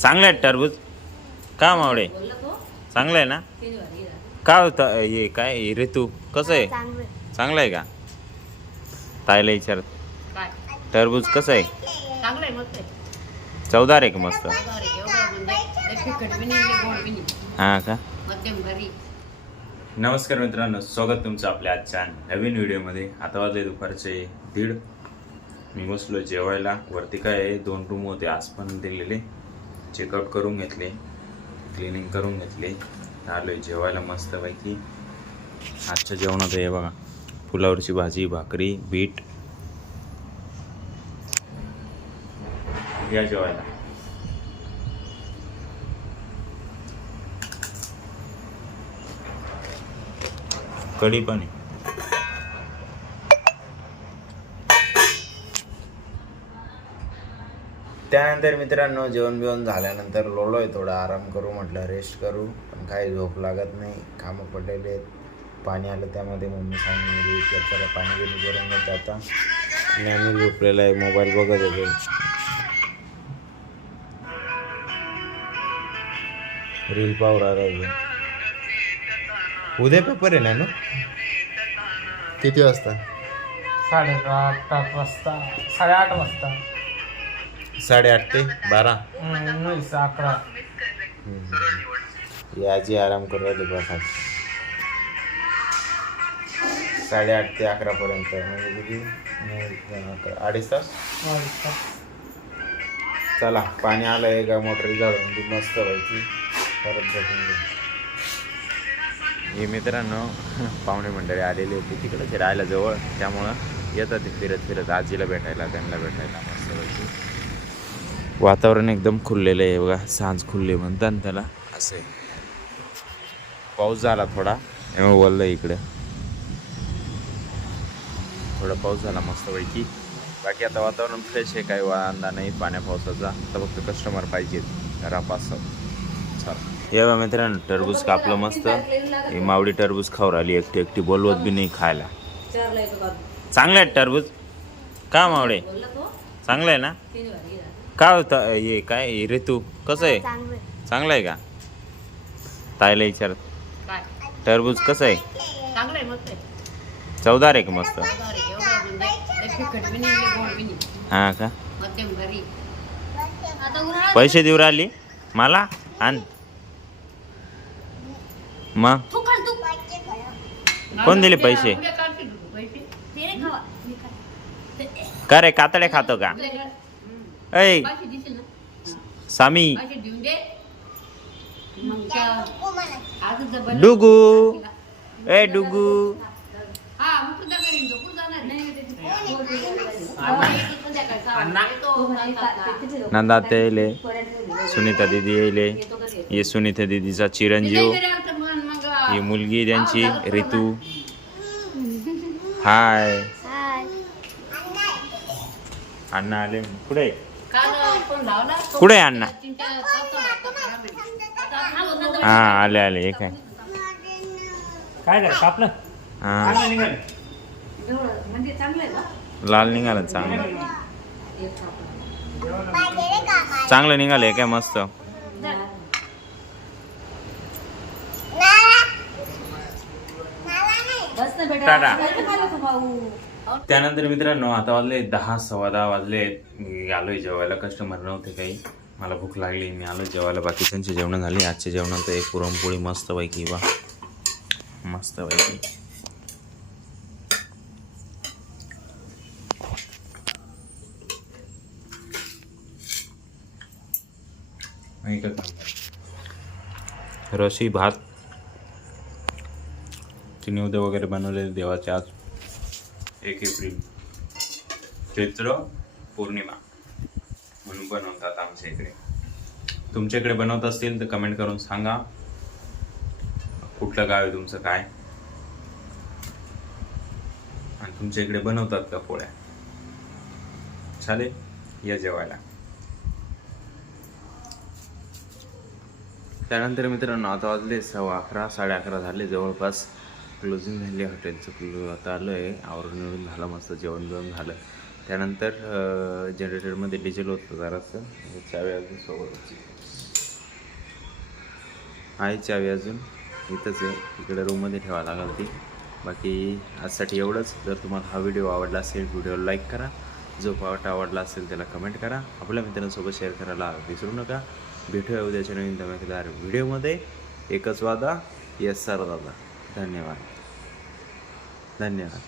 चांगलं आहे टरबूज का मावडे चांगलं आहे ना का होतं हे काय ऋतू कसं आहे चांगलं आहे का ताईला विचार टरबूज कसं आहे चवदार आहे का मस्त हा का नमस्कार मित्रांनो स्वागत तुमचं आपल्या आजच्या नवीन व्हिडिओमध्ये आता वाजले दुपारचे 1:30 मी बसलो जेवायला वरती काय आहे 2 रूम होते आज पण दिलेले चेकआउट करून घेतले क्लिनिंग करून घेतले आलोय जेवायला मस्तपैकी आजच्या जेवणात हे बघा फुलावरची भाजी भाकरी बीट या जेवायला कढी पण आहे त्यानंतर मित्रांनो जेवण बिवण झाल्यानंतर लोळलोय थोडा आराम करू म्हटलं रेस्ट करू पण काही झोप लागत नाही कामं पडलेले आहेत पाणी आलं त्यामध्ये मम्मी सांगितली की चला पाणी बिणी करून घेते आता आणि आम्ही झोपलेला आहे मोबाईल बघत होतो रील पाहू राहिला उद्या पेपर आहे ना किती वाजता 8:30 वाजता 8:30 वाजता 8:30 ते 12 11. आजी आराम करू राहिली बघा 8:30 ते 11 पर्यंत म्हणजे किती 2.5 तास चला पाणी आलंय का मोटर जाळून ती मस्त व्हायची परत झोपून घेऊ हे मित्रांनो पाहुणे मंडळी आलेली होती तिकडे राहायला जवळ त्यामुळं येतात ते फिरत फिरत आजीला भेटायला त्यांना भेटायला मस्त व्हायची वातावरण एकदम खुललेलं आहे बघा सांज खुलले म्हणतात त्याला असं आहे पाऊस झाला थोडा त्यामुळे बोललं इकडे थोडा पाऊस झाला मस्तपैकी बाकी आता वातावरण फ्रेश आहे काही वांदा नाही पाण्या पावसाचा तर फक्त कस्टमर पाहिजेत घरापासून चला ये बा मित्रांनो टरबूज कापलं मस्त ही मावडी टरबूज खाऊ राहिली एकटी एकटी बोलवत बी नाही खायला चांगलं आहे टरबूज का मावडे चांगलं आहे ना का होतं हे काय ऋतू कसं आहे चांगलं आहे का ताईला विचार टरबूज कसं आहे चवदार आहे का मस्त हा का पैसे देऊ राहिली मला आण मग कोण दिले पैसे का रे कातड्या खातो का ऐ सामी डुगू ए डुगू नंदा येले सुनीता दीदी येले ये सुनीता दीदीचा चिरंजीव ही मुलगी त्यांची ऋतू हाय अण्णा आले कुठे कुठे अण्णा हा आले आले हे काय काय कापलं हा लाल निघालं चांगलं चांगलं निघालंय काय मस्त टाटा त्यानंतर मित्रांनो आता वाजले 10:15 वाजले मी आलोय जेवायला कस्टमर नव्हते काही मला भूक लागली मी आलो जेवायला बाकीच्यांची जेवणं झाली आजच्या जेवणात एक पुरणपोळी मस्त पैकी वा मस्त पैकी रशी भात निवेद्य वगैरे बनवलेले देवाचे आज 1 एप्रिल चैत्र पौर्णिमा म्हणून बनवतात आमच्या इकडे तुमच्या इकडे बनवत असतील तर कमेंट करून सांगा कुठलं गाव आहे तुमचं काय आणि तुमच्या इकडे बनवतात का पोळ्या चालेल या जेवायला त्यानंतर मित्रांनो आता वाजले 11:15 11:30 झाले जवळपास क्लोजिंग झाली हॉटेलचं आता आलो आहे आवरून झालं मस्त जेवण बिवण झालं त्यानंतर जनरेटरमध्ये डिझेल होतं जरासं. चावी अजून सोबतच आहे. चावी अजून इथंच आहे, इकडे रूममध्ये ठेवावं लागेल ती. बाकी आजसाठी एवढंच. जर तुम्हाला हा व्हिडिओ आवडला असेल व्हिडिओला लाईक करा, जो पार्ट आवडला असेल त्याला कमेंट करा, आपल्या मित्रांसोबत शेअर करायला विसरू नका. भेटूया उद्याच्या नवीन धमाकेदार व्हिडिओमध्ये. एकच वादा, येस सर दादा. धन्यवाद.